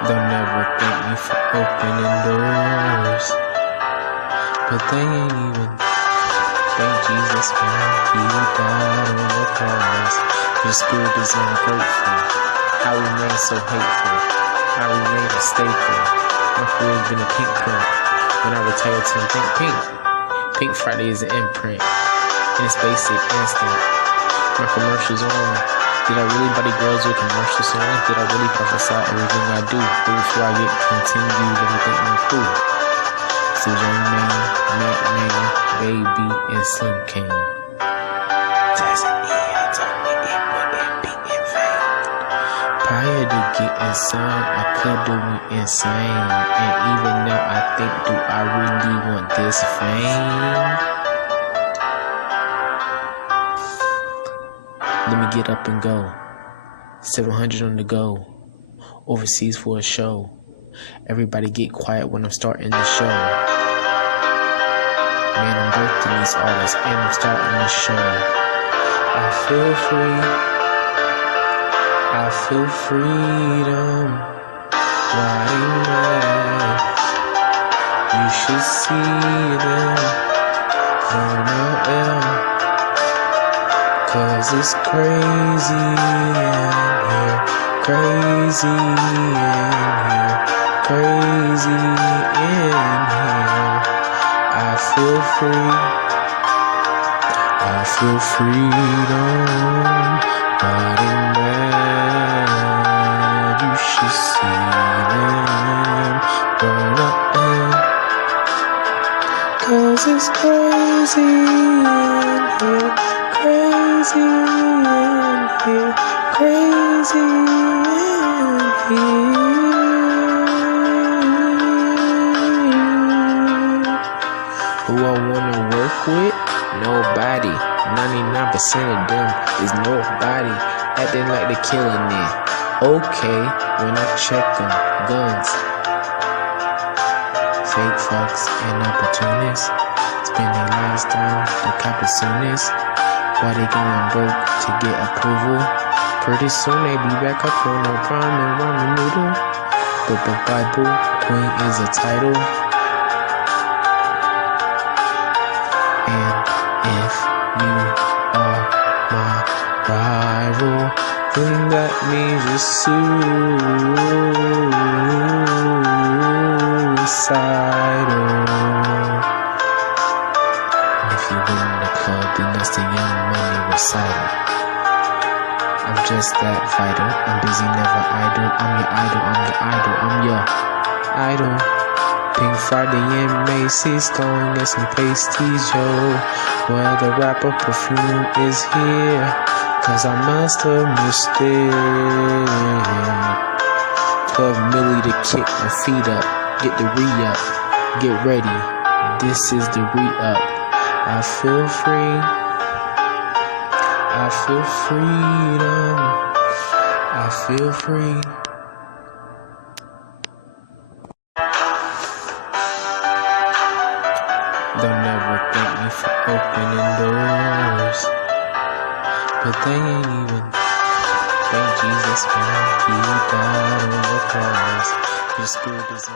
They'll never thank me for opening doors, but they ain't even thank Jesus when he died on the cross. Your spirit is ungrateful. How we made so hateful. How we made a staple. My career's been a pink print. When I retire to think pink. Pink Friday is an imprint. And it's basic, instinct. My commercials on. Did I really body girls with commercial songs? Did I really prophesy everything I do? But before I get continued, let me thank my crew. Tyjuen, McMillan, Baby, and Slim King. Prior to getting signed, I could've went insane. And even now I think, do I really want this fame? Let me get up and go. 700 on the go. Overseas for a show. Everybody get quiet when I'm starting the show. Man, I'm birthing these artists and I'm starting the show. I feel free. I feel freedom. Riding back. You should see them. Burn 'cause it's crazy in here, crazy in here, crazy in here. I feel free, I feel freedom, riding mad. You should see them burn up, 'cause it's crazy in here. Crazy in here, crazy in here. Who I wanna work with? Nobody. 99% of them is nobody. Acting like they're killing it. Okay, when I check them, guns. Fake fucks and opportunists. Spend their last time, the cop as soonest. Why they going broke to get approval? Pretty soon they be back up for no crime and ramen noodle. But the Bible, Queen is a title. And if you are my rival, then that means you're suicidal. If you win the club, then that's the Young Money recital. I'm just that vital. I'm busy, never idle. I'm your idol, I'm your idol, I'm your idol. Pink Friday in Macy's, going get some pasties, yo. Well, the rapper perfume is here, 'cause I must have missed it. 12 milli to kick my feet up. Get the re-up, get ready. This is the re-up. I feel free, I feel freedom, I feel free. They'll never thank me for opening doors, but they ain't even thank Jesus when he died on the cross. Your spirit is in